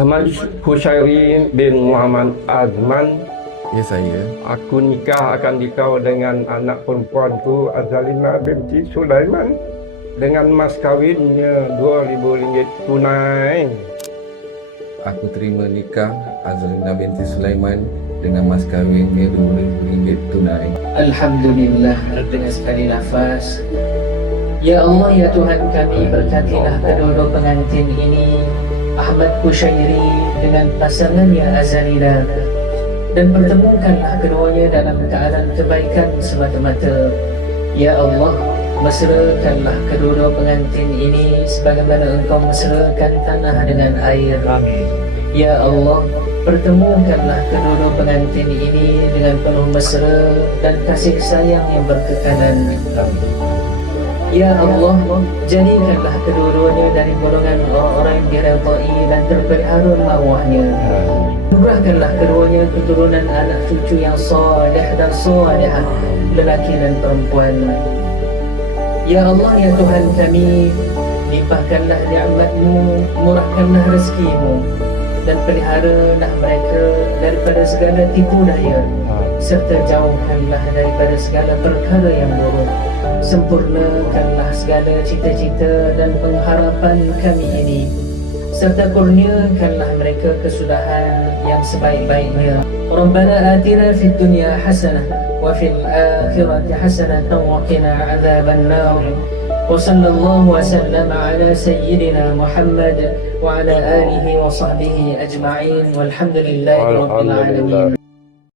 Ahmad Husyairi bin Muhammad Azman. Ya, saya. Aku nikah akan dikau dengan anak perempuanku Azalina binti Sulaiman dengan mas kawinnya RM2,000 tunai. Aku terima nikah Azalina binti Sulaiman dengan mas kawinnya RM2,000 tunai. Alhamdulillah dengan sekali nafas. Ya Allah, ya Tuhan kami, berkatilah kedua pengantin ini, Ahmad Husyairi dengan pasangannya Azalina, dan pertemukanlah keduanya dalam keadaan kebaikan semata-mata. Ya Allah, mesrakanlah kedua pengantin ini sebagaimana Engkau mesrakan tanah dengan air. Amin. Ya Allah, pertemukanlah kedua pengantin ini dengan penuh mesra dan kasih sayang yang berkekalan. Amin. Ya Allah, jadikanlah kedua-duanya dari golongan orang-orang yang diredai dan terpelihara maruahnya. Anugerahkanlah keduanya keturunan anak cucu yang saleh dan salihah, lelaki dan perempuan. Ya Allah, ya Tuhan kami, limpahkanlah nikmat-Mu, murahkanlah rezeki-Mu, dan peliharalah mereka daripada segala tipu daya, serta jauhkanlah daripada segala perkara yang buruk. Sempurnakanlah segala cita-cita dan pengharapan kami ini, serta kurniakanlah mereka kesudahan yang sebaik-baiknya. Rabbana atina fid dunya hasanah wa fil akhirati hasanatan wa qina adzaban nar. Wa sallallahu wa sallama ala sayyidina Muhammad wa ala alihi wa sahbihi ajma'in walhamdulillahi rabbil alamin.